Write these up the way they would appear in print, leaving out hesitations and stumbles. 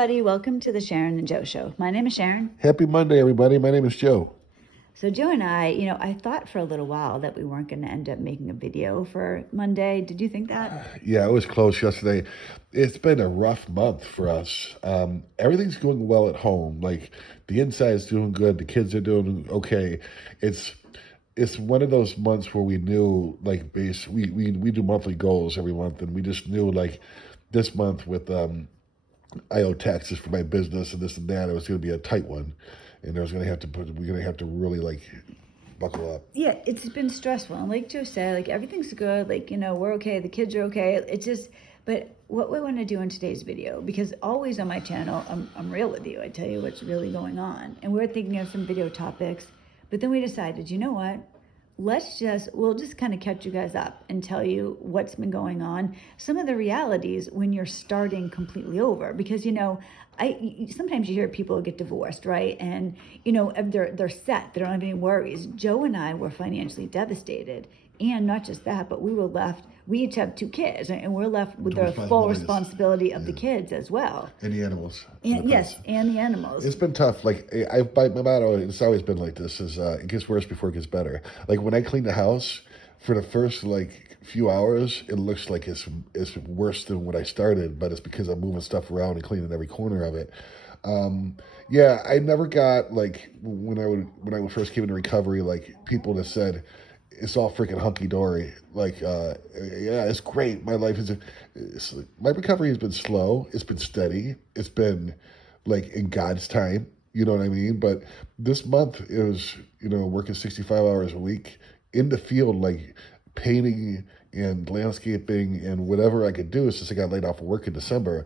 everybody. Welcome to the Sharon and Joe Show. My name is Sharon. Happy Monday, everybody. My name is Joe. So Joe and I thought for a little while that we weren't going to end up making a video for Monday. Did you think that? Yeah, it was close yesterday. It's been a rough month for us. Everything's going well at home. Like the inside's doing good. The kids are doing okay. It's it's one of those months where we knew like we do monthly goals every month, and we just knew like this month with I owe taxes for my business and this and that. It was going to be a tight one, and we're going to have to really like buckle up. Yeah, it's been stressful. And like Joe said, like everything's good. Like, we're okay. The kids are okay. It's just, but what we want to do in today's video, because always on my channel, I'm real with you. I tell you what's really going on. And we're thinking of some video topics, but then we decided, you know what? We'll just kind of catch you guys up and tell you what's been going on, some of the realities when you're starting completely over. Because, sometimes you hear people get divorced, right? And, they're set, they don't have any worries. Joe and I were financially devastated. And not just that, but we each have 2 kids, and we're left with the full responsibility of the kids as well. And the animals. And yes, and the animals. It's been tough. Like my motto, it's always been like this: is it gets worse before it gets better. Like when I clean the house, for the first like few hours, it looks like it's worse than when I started, but it's because I'm moving stuff around and cleaning every corner of it. Yeah, I never got like when I first came into recovery, like people that said it's all freaking hunky dory. Like, yeah, it's great. My recovery has been slow. It's been steady. It's been like in God's time. You know what I mean? But this month it was, working 65 hours a week in the field, like painting and landscaping and whatever I could do since I got laid off of work in December.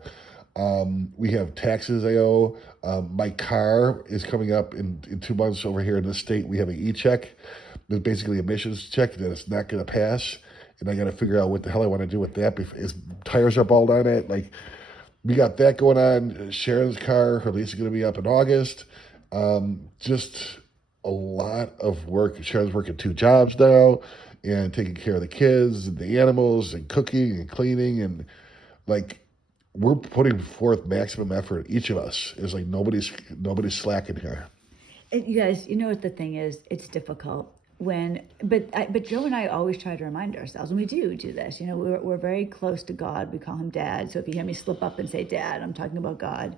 We have taxes I owe. My car is coming up in 2 months over here in this state. We have an e-check. There's basically emissions check that it's not going to pass. And I got to figure out what the hell I want to do with that. His tires are bald on it. Like, we got that going on. Sharon's car, her lease is going to be up in August. Just a lot of work. Sharon's working 2 jobs now and taking care of the kids and the animals and cooking and cleaning. And like, we're putting forth maximum effort. Each of us is like nobody's slacking here. You guys, you know what the thing is? It's difficult but Joe and I always try to remind ourselves, and we do this. We're very close to God. We call him Dad. So if you hear me slip up and say Dad, I'm talking about God.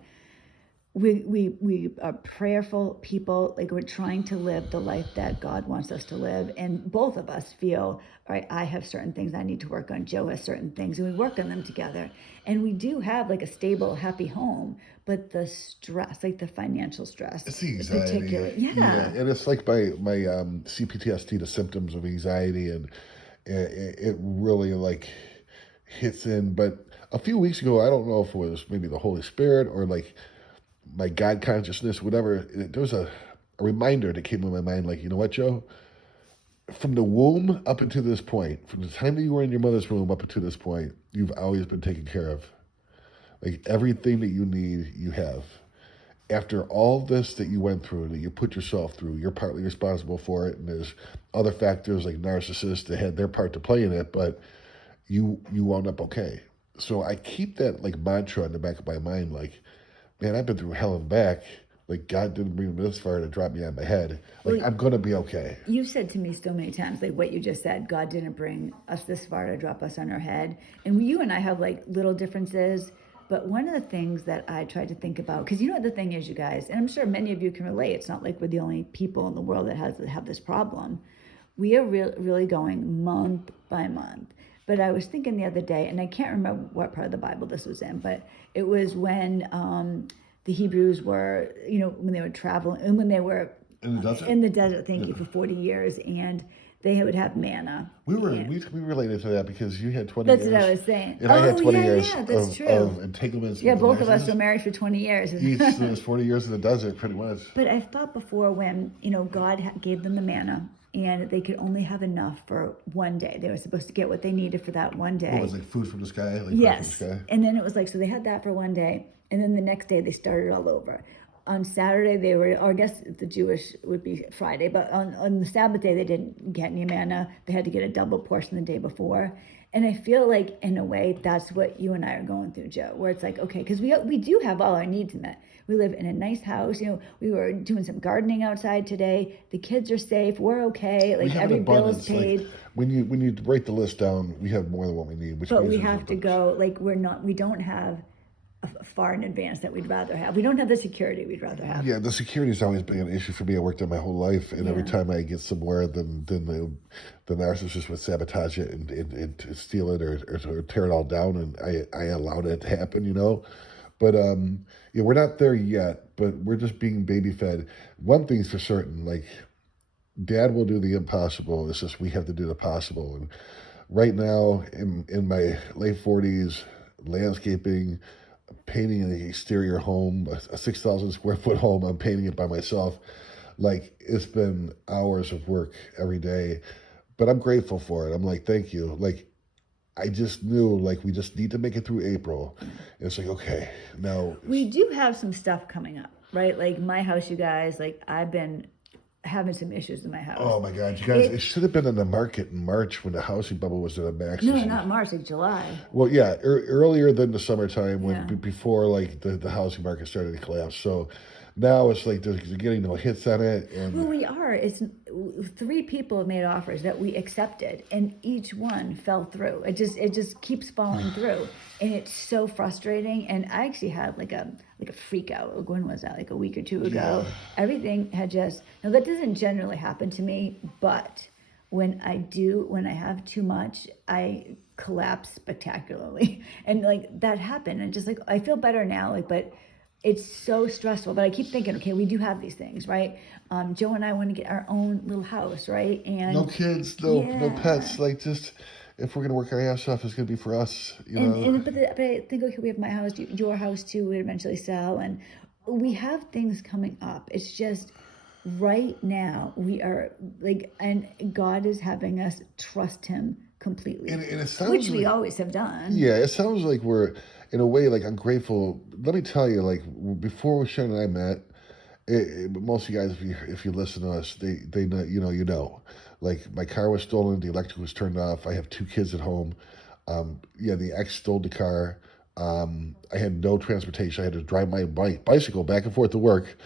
We are prayerful people. Like, we're trying to live the life that God wants us to live. And both of us feel, all right, I have certain things I need to work on. Joe has certain things, and we work on them together. And we do have like a stable, happy home, but the stress, like the financial stress, it's the anxiety. Particularly, yeah. And it's like my CPTSD, the symptoms of anxiety, and it really like hits in. But a few weeks ago, I don't know if it was maybe the Holy Spirit or like my God consciousness, whatever, there was a reminder that came to my mind, like, you know what, Joe? From the womb up until this point, from the time that you were in your mother's womb up until this point, you've always been taken care of. Like, everything that you need, you have. After all this that you went through, that you put yourself through, you're partly responsible for it, and there's other factors like narcissists that had their part to play in it, but you wound up okay. So I keep that like mantra in the back of my mind, like, man, I've been through hell and back. Like, God didn't bring me this far to drop me on my head. Like, I'm going to be okay. You've said to me so many times, like what you just said, God didn't bring us this far to drop us on our head. And you and I have like little differences. But one of the things that I try to think about, because you know what the thing is, you guys, and I'm sure many of you can relate. It's not like we're the only people in the world that have this problem. We are really going month by month. But I was thinking the other day, and I can't remember what part of the Bible this was in, but it was when the Hebrews were, when they were traveling, and when they were in the desert. Thank you, for 40 years, and they would have manna. We related to that because you had 20 years. That's what I was saying. And I had 20 years of entanglements. Yeah, both of us were married for 20 years. Each, so it was 40 years in the desert, pretty much. But I thought before when, God gave them the manna, and they could only have enough for one day. They were supposed to get what they needed for that one day. What was it, like food from the sky? Like yes. From the sky? And then it was like, so they had that for one day, and then the next day they started all over. On Saturday they were, or I guess the Jewish would be Friday, but on the Sabbath day they didn't get any manna. They had to get a double portion the day before. And I feel like, in a way, that's what you and I are going through, Joe, where it's like, okay, because we do have all our needs met. We live in a nice house. We were doing some gardening outside today. The kids are safe. We're okay. We Like, have an every bill is abundance. Like paid. when you break the list down, we have more than what we need, which But means we there's have to abundance. go, like, we don't have far in advance that we'd rather have. We don't have the security we'd rather have. Yeah, the security's always been an issue for me. I worked there my whole life, and every Yeah. time I get somewhere, then the narcissist would sabotage it and steal it or tear it all down, and I allowed it to happen, you know. But yeah, we're not there yet, but we're just being baby fed. One thing's for certain, like Dad will do the impossible. It's just we have to do the possible. And right now, in my late 40s, landscaping, painting an exterior home, a 6,000 square foot home. I'm painting it by myself. Like it's been hours of work every day, but I'm grateful for it. I'm like, thank you. Like I just knew like we just need to make it through April. And it's like, okay, now We do have some stuff coming up, right? Like, my house, you guys, like, I've been having some issues in my house. oh my God, you guys, it should have been in the market in March when the housing bubble was at a max. No, not March, like July. Well, yeah, earlier than the summertime when Yeah. before like the housing market started to collapse. So now it's like they're getting no hits on it, and Well, we are. It's 3 people have made offers that we accepted, and each one fell through. It just keeps falling through, and it's so frustrating. And I actually had like a freak out. When was that? Like a week or 2 ago. Yeah. Everything had just, now that doesn't generally happen to me, but when I have too much, I collapse spectacularly, and like that happened, and just like I feel better now, like, but it's so stressful. But I keep thinking, okay, we do have these things, right? Joe and I want to get our own little house, right? And no kids, no yeah. pets. Like just if we're gonna work our ass off, it's gonna be for us, you know. But I think, okay, we have my house, your house too. We eventually sell, and we have things coming up. It's just right now we are like, and God is having us trust Him completely, And it sounds which we like, always have done. yeah, it sounds like we're in a way like ungrateful. Let me tell you, like before Sharon and I met, most of you guys, if you listen to us, they know, you know, like my car was stolen, the electric was turned off. I have 2 kids at home. Yeah, the ex stole the car. I had no transportation. I had to drive my bicycle back and forth to work.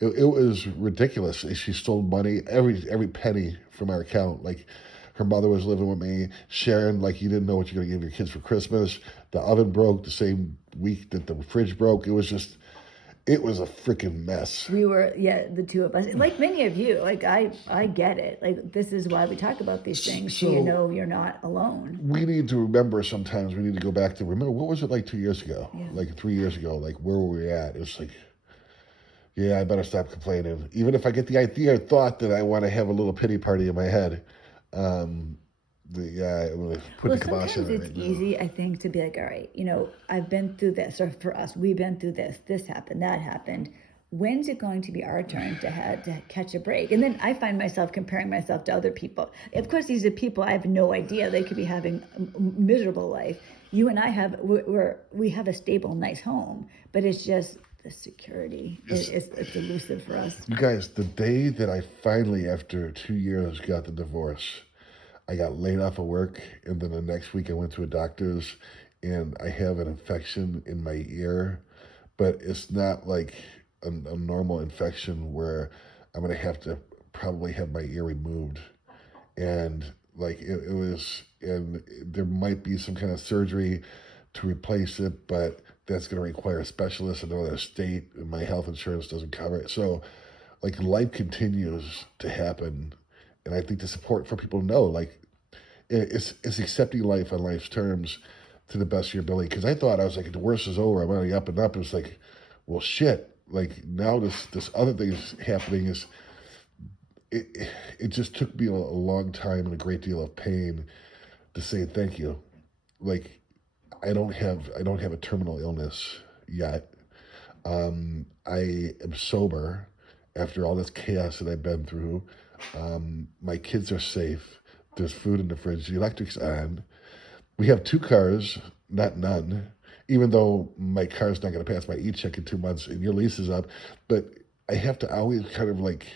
It was ridiculous. She stole money, every penny from our account. Like her mother was living with me. Sharon, like you didn't know what you're gonna give your kids for Christmas. The oven broke the same week that the fridge broke. It was a freaking mess. We were, yeah, the 2 of us, like many of you. Like, I get it. Like, this is why we talk about these things, so you know you're not alone. We need to remember sometimes. We need to go back to remember what was it like 2 years ago, Yeah. like 3 years ago. Like where were we at? It was like, yeah, I better stop complaining. Even if I get the idea or thought that I want to have a little pity party in my head, yeah, I'm gonna put Well, the kibosh on sometimes it it's right now. easy, I think, to be like, all right, I've been through this, or for us, we've been through this happened, that happened. When's it going to be our turn to catch a break? And then I find myself comparing myself to other people. Of course, these are people I have no idea. They could be having a miserable life. You and I we have a stable, nice home, but it's just the security. It's elusive for us. You guys, the day that I finally, after 2 years, got the divorce, I got laid off of work, and then the next week I went to a doctor's, and I have an infection in my ear, but it's not like a normal infection where I'm gonna have to probably have my ear removed, and like it was, and there might be some kind of surgery to replace it, but that's gonna require a specialist in another state, and my health insurance doesn't cover it. So, like life continues to happen, and I think the support for people to know, like it's accepting life on life's terms to the best of your ability. Because I thought I was like, the worst is over. I'm already up and up. It's like, well, shit. Like now this other thing is happening. It just took me a long time and a great deal of pain to say thank you. Like I don't have a terminal illness yet. I am sober after all this chaos that I've been through. My kids are safe. There's food in the fridge. The electric's on. We have 2 cars, not none. Even though my car's not going to pass my e-check in 2 months and your lease is up, but I have to always kind of like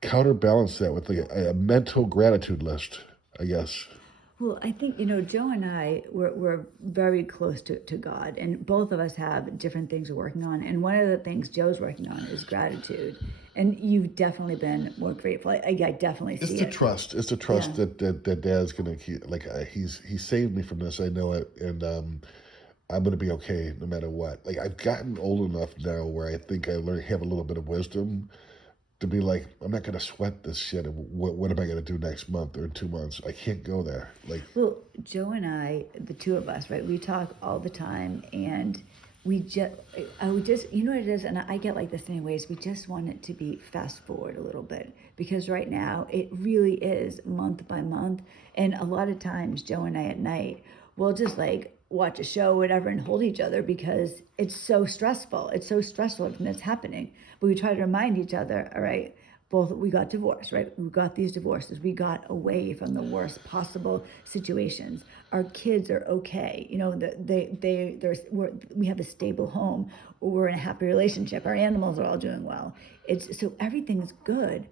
counterbalance that with like a mental gratitude list, I guess. Well, I think, Joe and I, we're very close to God, and both of us have different things we're working on. And one of the things Joe's working on is gratitude. And you've definitely been more grateful. I definitely It's see the it. trust. It's the Yeah. trust that Dad's gonna keep. Like he saved me from this. I know it, and I'm gonna be okay no matter what. Like I've gotten old enough now where I think I learn have a little bit of wisdom to be like, I'm not gonna sweat this shit. What am I gonna do next month or in 2 months? I can't go there. Like Well, Joe and I, the two of us, right? We talk all the time, and we just, I would just, you know what it is, and I get like this anyways. We just want it to be fast forward a little bit because right now it really is month by month, and a lot of times Joe and I at night we'll just like watch a show, whatever, and hold each other because it's so stressful. It's so stressful when it's happening. But we try to remind each other, all right, both we got divorced, right? We got these divorces. We got away from the worst possible situations. Our kids are okay. We have a stable home. We're in a happy relationship. Our animals are all doing well. It's so everything's good,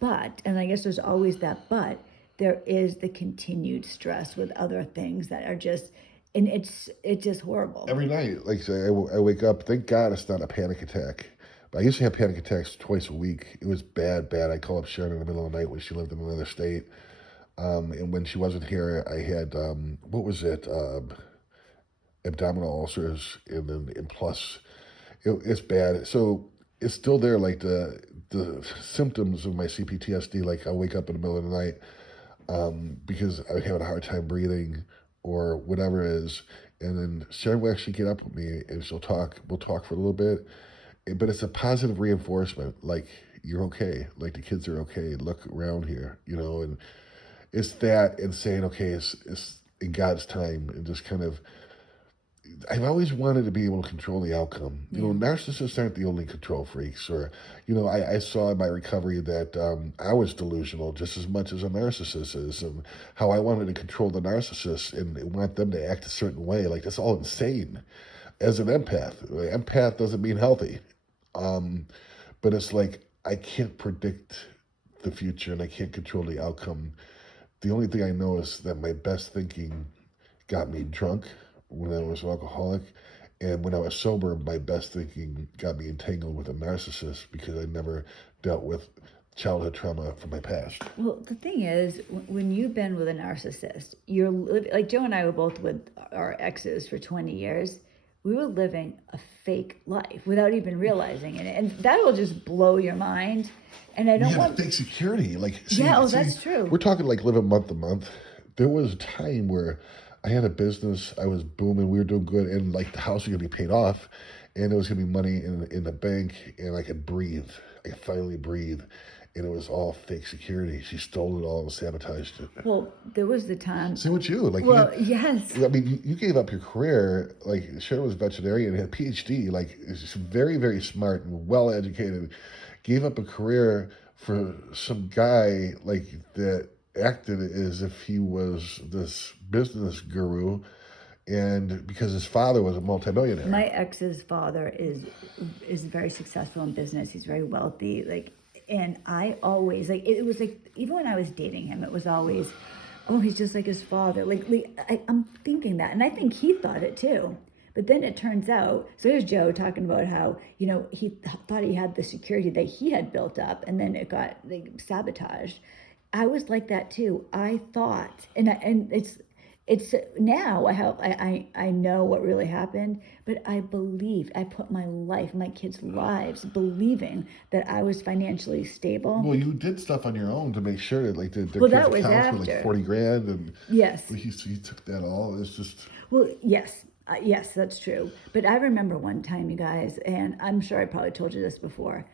but, and I guess there's always that but, there is the continued stress with other things that are just, and it's just horrible. every night, like say, I wake up. Thank God it's not a panic attack. But I used to have panic attacks twice a week. It was bad, bad. I call up Sharon in the middle of the night when she lived in another state. And when she wasn't here, I had what was it? Abdominal ulcers, and plus, it's bad. So it's still there. Like the symptoms of my CPTSD. Like I wake up in the middle of the night because I'm having a hard time breathing or whatever it is. And then Sharon will actually get up with me and she'll talk. We'll talk for a little bit, but it's a positive reinforcement. Like you're okay. Like the kids are okay. Look around here, and it's that and saying, okay, it's in God's time and just kind of I've always wanted to be able to control the outcome. Yeah. Narcissists aren't the only control freaks. Or, I saw in my recovery that I was delusional just as much as a narcissist is, and how I wanted to control the narcissist and want them to act a certain way. Like, that's all insane. As an empath doesn't mean healthy. But it's like, I can't predict the future and I can't control the outcome. The only thing I know is that my best thinking got me drunk when I was an alcoholic. And when I was sober, my best thinking got me entangled with a narcissist because I never dealt with childhood trauma from my past. Well, the thing is, when you've been with a narcissist, you're like Joe and I were both with our exes for 20 years. We were living a fake life without even realizing it. And that will just blow your mind. And I don't Yeah, want fake security. Like, that's true. We're talking like living month to month. There was a time where I had a business, I was booming, we were doing good, and like the house was gonna be paid off, and there was gonna be money in the bank, and I could breathe. I could finally breathe, and it was all fake security. She stole it all and sabotaged it. Well, there was the time. Same with you. Like, Well, yes. I mean, you gave up your career. Like Sharon was a veterinarian and had a PhD. Like, is very, very smart and well educated. Gave up a career for some guy like that acted as if he was this business guru, and because his father was a multimillionaire. My ex's father is very successful in business. He's very wealthy. Like, and I always like it was like even when I was dating him, it was always, oh, he's just like his father. I'm thinking that, and I think he thought it too. But then it turns out, so here's Joe talking about how, he thought he had the security that he had built up, and then it got like sabotaged. I was like that too. I thought, and it's now I know what really happened, but I put my life, my kids' lives, believing that I was financially stable. Well, you did stuff on your own to make sure that like their Well, kids' that was accounts were like after. 40 grand, and Yes. he took that all. It's just Well, yes, that's true. But I remember one time, you guys, and I'm sure I probably told you this before.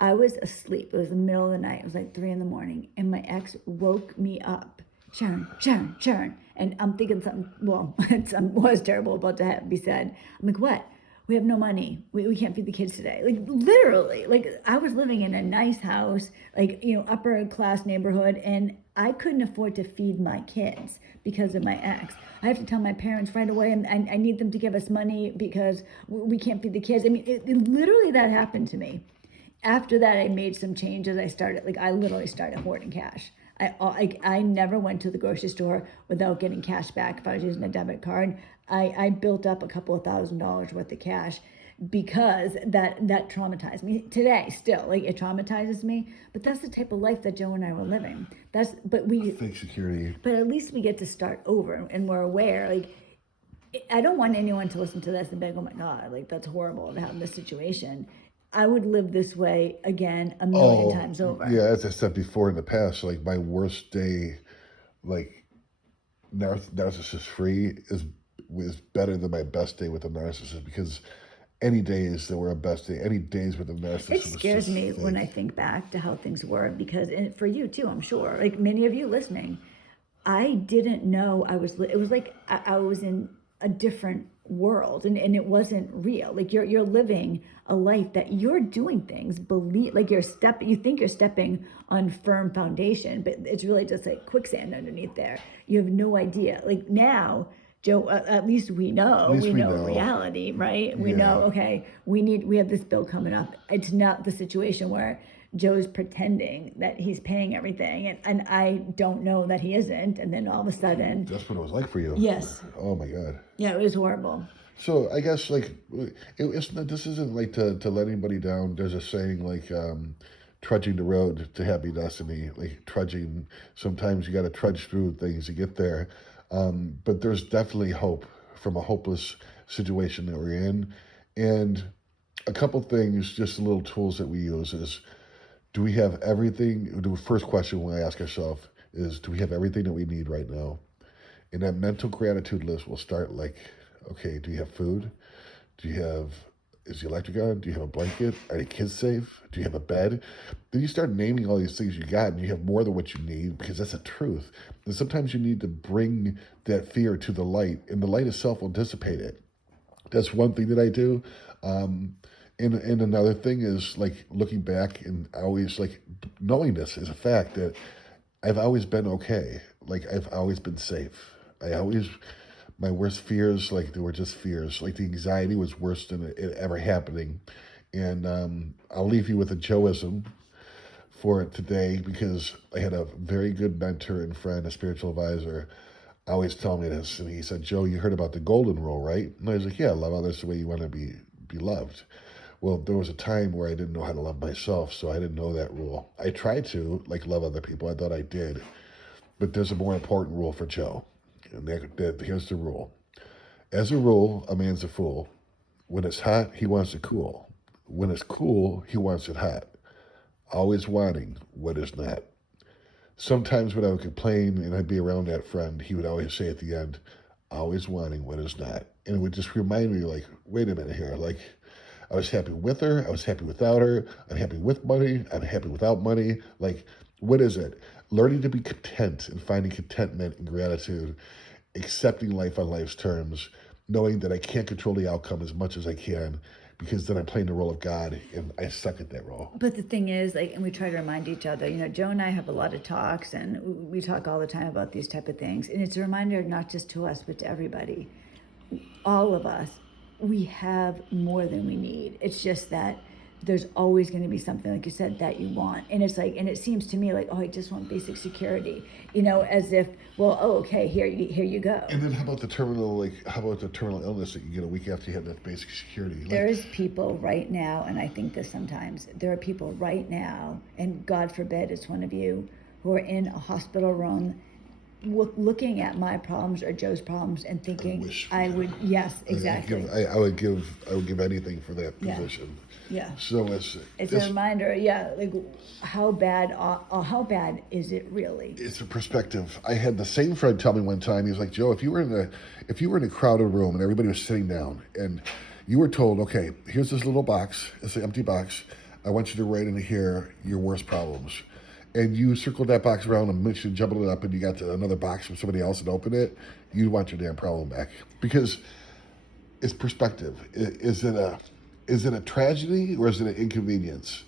I was asleep. It was the middle of the night. It was like 3 a.m, and my ex woke me up. Sharon, Sharon, Sharon. And I'm thinking something, well, something was terrible about to be said. I'm like, what? We have no money. We can't feed the kids today. Like, literally, like I was living in a nice house, like, upper class neighborhood, and I couldn't afford to feed my kids because of my ex. I have to tell my parents right away, and I need them to give us money because we can't feed the kids. I mean, it literally that happened to me. After that, I made some changes. I literally started hoarding cash. I never went to the grocery store without getting cash back if I was using a debit card. I built up a couple of $1,000s worth of cash because that traumatized me. Today still, like, it traumatizes me, but that's the type of life that Joe and I were living. Fake security. But at least we get to start over, and we're aware. Like, I don't want anyone to listen to this and be like, oh my God, like, that's horrible to have this situation. I would live this way again a million times over. Yeah, as I said before in the past, like my worst day, like narcissist free was better than my best day with a narcissist, because any days that were a best day, any days with a narcissist. It scares me when I think back to how things were, because, and for you too, I'm sure, like many of you listening, I didn't know it was like I was in a different world, and it wasn't real. Like, you're living a life that you're doing things, like you think you're stepping on firm foundation, but it's really just like quicksand underneath there. You have no idea. Like, now, Joe, at least we know, we know reality, right? We know, okay, we have this bill coming up. It's not the situation where Joe's pretending that he's paying everything, and I don't know that he isn't, and then all of a sudden... That's what it was like for you. Yes. Oh my God. Yeah, it was horrible. So I guess, like, this isn't like to let anybody down. There's a saying, like, trudging the road to happy destiny. Like, trudging, sometimes you got to trudge through things to get there. But there's definitely hope from a hopeless situation that we're in. And a couple things, just little tools that we use is, do we have everything? The first question we ask ourselves is, do we have everything that we need right now? And that mental gratitude list will start like, okay, do you have food? Is the electric on? Do you have a blanket? Are the kids safe? Do you have a bed? Then you start naming all these things you got, and you have more than what you need, because that's the truth. And sometimes you need to bring that fear to the light, and the light itself will dissipate it. That's one thing that I do. And another thing is, like, looking back and always, like, knowing this is a fact that I've always been okay. Like, I've always been safe. My worst fears, like, they were just fears. Like, the anxiety was worse than it ever happening. And I'll leave you with a Joeism for it today, because I had a very good mentor and friend, a spiritual advisor, always tell me this. And he said, Joe, you heard about the golden rule, right? And I was like, yeah, love others the way you want to be loved. Well, there was a time where I didn't know how to love myself, so I didn't know that rule. I tried to, like, love other people. I thought I did. But there's a more important rule for Joe. And here's the rule. As a rule, a man's a fool. When it's hot, he wants it cool. When it's cool, he wants it hot. Always wanting what is not. Sometimes when I would complain and I'd be around that friend, he would always say at the end, always wanting what is not. And it would just remind me, like, wait a minute here. Like, I was happy with her. I was happy without her. I'm happy with money. I'm happy without money. Like, what is it? Learning to be content and finding contentment and gratitude, accepting life on life's terms, knowing that I can't control the outcome as much as I can, because then I'm playing the role of God, and I suck at that role. But the thing is, like, and we try to remind each other, Joe and I have a lot of talks, and we talk all the time about these type of things. And it's a reminder, not just to us, but to everybody. All of us, we have more than we need. It's just that there's always going to be something, like you said, that you want. And it's like, and it seems to me like, oh, I just want basic security, as if, well, oh, okay, here you go. And then how about the terminal illness that you get a week after you have that basic security? Like, there is people right now, and I think this sometimes, there are people right now, and God forbid it's one of you, who are in a hospital room looking at my problems or Joe's problems and thinking, yes, exactly. I would give anything for that position. Yeah. So it's a reminder, like, how bad is it really? It's a perspective. I had the same friend tell me one time, he was like, Joe, if you were in a crowded room and everybody was sitting down and you were told, okay, here's this little box, it's an empty box, I want you to write in here your worst problems. And you circled that box around and you jumbled it up and you got to another box from somebody else and opened it, you want your damn problem back. Because it's perspective. Is it a tragedy or is it an inconvenience?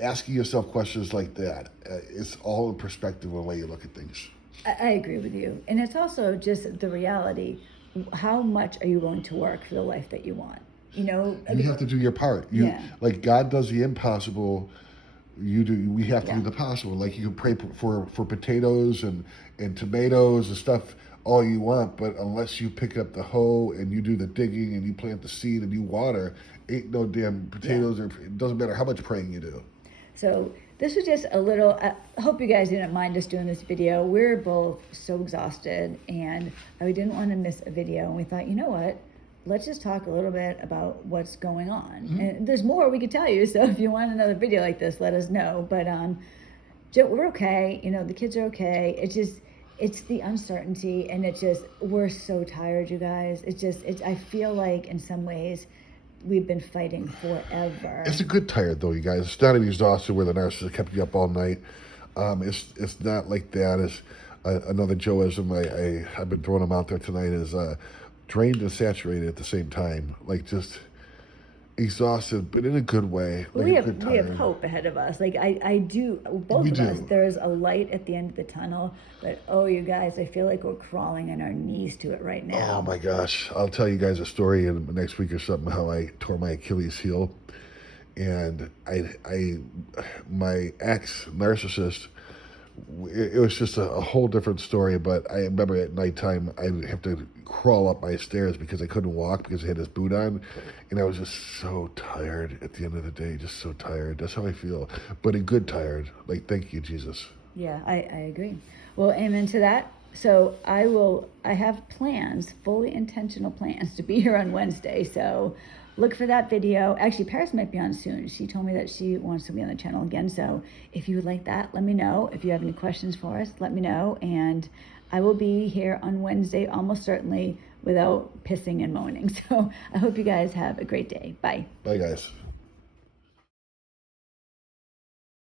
Asking yourself questions like that, it's all in perspective of the way you look at things. I agree with you. And it's also just the reality. How much are you willing to work for the life that you want? You have to do your part. Like, God does the impossible We have to do the possible. Like you can pray for potatoes and tomatoes and stuff all you want, but unless you pick up the hoe and you do the digging and you plant the seed and you water, ain't no damn potatoes. Or it doesn't matter how much praying you do. So this was just a little, I hope you guys didn't mind us doing this video. We're both so exhausted and we didn't want to miss a video. And we thought, you know what? Let's just talk a little bit about what's going on. And there's more we could tell you. So if you want another video like this, let us know. But we're okay. You know, the kids are okay. It's the uncertainty, and we're so tired, you guys. I feel like in some ways we've been fighting forever. It's a good tired though, you guys. It's not an exhaustion where the narcissist kept you up all night. It's not like that. It's another Joeism I've been throwing them out there tonight is drained and saturated at the same time. Like just exhausted, but in a good way. Like we have hope ahead of us. Like I do, both of us. There's a light at the end of the tunnel, but oh, you guys, I feel like we're crawling on our knees to it right now. Oh my gosh, I'll tell you guys a story in the next week or something how I tore my Achilles heel, and my ex narcissist. It was just a whole different story, but I remember at nighttime I'd have to crawl up my stairs because I couldn't walk because I had this boot on, and I was just so tired at the end of the day, just so tired. That's how I feel, but a good tired. Like, thank you, Jesus. Yeah, I agree. Well, amen to that. So I have plans, fully intentional plans to be here on Wednesday. So look for that video. Actually, Paris might be on soon. She told me that she wants to be on the channel again. So if you would like that, let me know. If you have any questions for us, let me know. And I will be here on Wednesday, almost certainly, without pissing and moaning. So I hope you guys have a great day. Bye. Bye, guys.